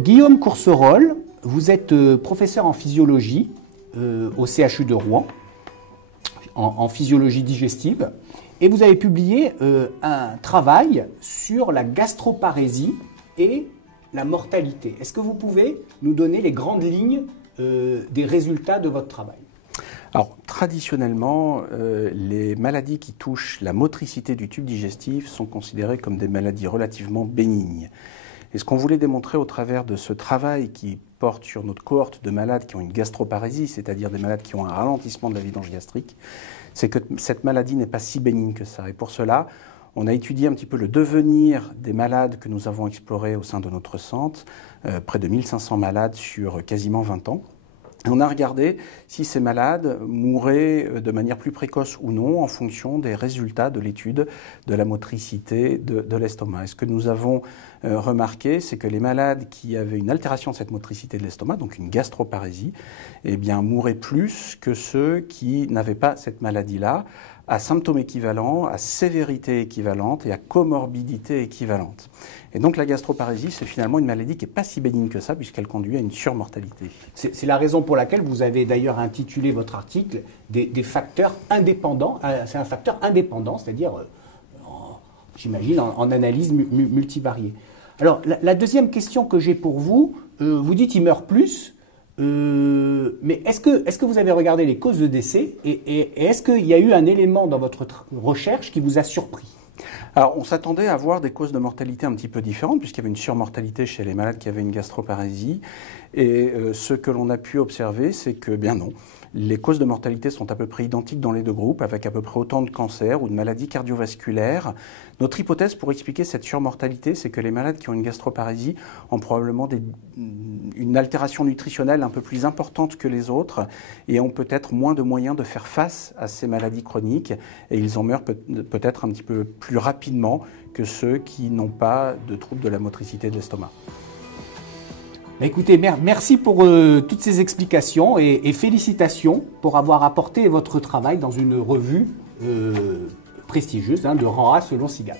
Guillaume Courcerol, vous êtes professeur en physiologie au CHU de Rouen, en physiologie digestive, et vous avez publié un travail sur la gastroparésie et la mortalité. Est-ce que vous pouvez nous donner les grandes lignes des résultats de votre travail? Alors, traditionnellement, les maladies qui touchent la motricité du tube digestif sont considérées comme des maladies relativement bénignes. Et ce qu'on voulait démontrer au travers de ce travail qui porte sur notre cohorte de malades qui ont une gastroparésie, c'est-à-dire des malades qui ont un ralentissement de la vidange gastrique, c'est que cette maladie n'est pas si bénigne que ça. Et pour cela, on a étudié un petit peu le devenir des malades que nous avons explorés au sein de notre centre, près de 1500 malades sur quasiment 20 ans. Et on a regardé si ces malades mouraient de manière plus précoce ou non en fonction des résultats de l'étude de la motricité de l'estomac. Et ce que nous avons remarqué, c'est que les malades qui avaient une altération de cette motricité de l'estomac, donc une gastroparésie, eh bien, mouraient plus que ceux qui n'avaient pas cette maladie-là, à symptômes équivalents, à sévérité équivalente et à comorbidité équivalente. Et donc la gastroparésie, c'est finalement une maladie qui n'est pas si bénigne que ça, puisqu'elle conduit à une surmortalité. C'est la raison pour laquelle vous avez d'ailleurs intitulé votre article des facteurs indépendants. C'est un facteur indépendant, c'est-à-dire, j'imagine, en analyse multivariée. Alors, la deuxième question que j'ai pour vous, vous dites qu'il meurt plus. Mais est-ce que vous avez regardé les causes de décès et est-ce qu'il y a eu un élément dans votre recherche qui vous a surpris? Alors, on s'attendait à avoir des causes de mortalité un petit peu différentes, puisqu'il y avait une surmortalité chez les malades qui avaient une gastroparésie. Et ce que l'on a pu observer, c'est que, bien non, les causes de mortalité sont à peu près identiques dans les deux groupes, avec à peu près autant de cancers ou de maladies cardiovasculaires. Notre hypothèse pour expliquer cette surmortalité, c'est que les malades qui ont une gastroparésie ont probablement une altération nutritionnelle un peu plus importante que les autres et ont peut-être moins de moyens de faire face à ces maladies chroniques et ils en meurent peut-être un petit peu plus rapidement que ceux qui n'ont pas de troubles de la motricité de l'estomac. Écoutez, merci pour toutes ces explications et félicitations pour avoir apporté votre travail dans une revue prestigieuse de rang A selon SIGAT.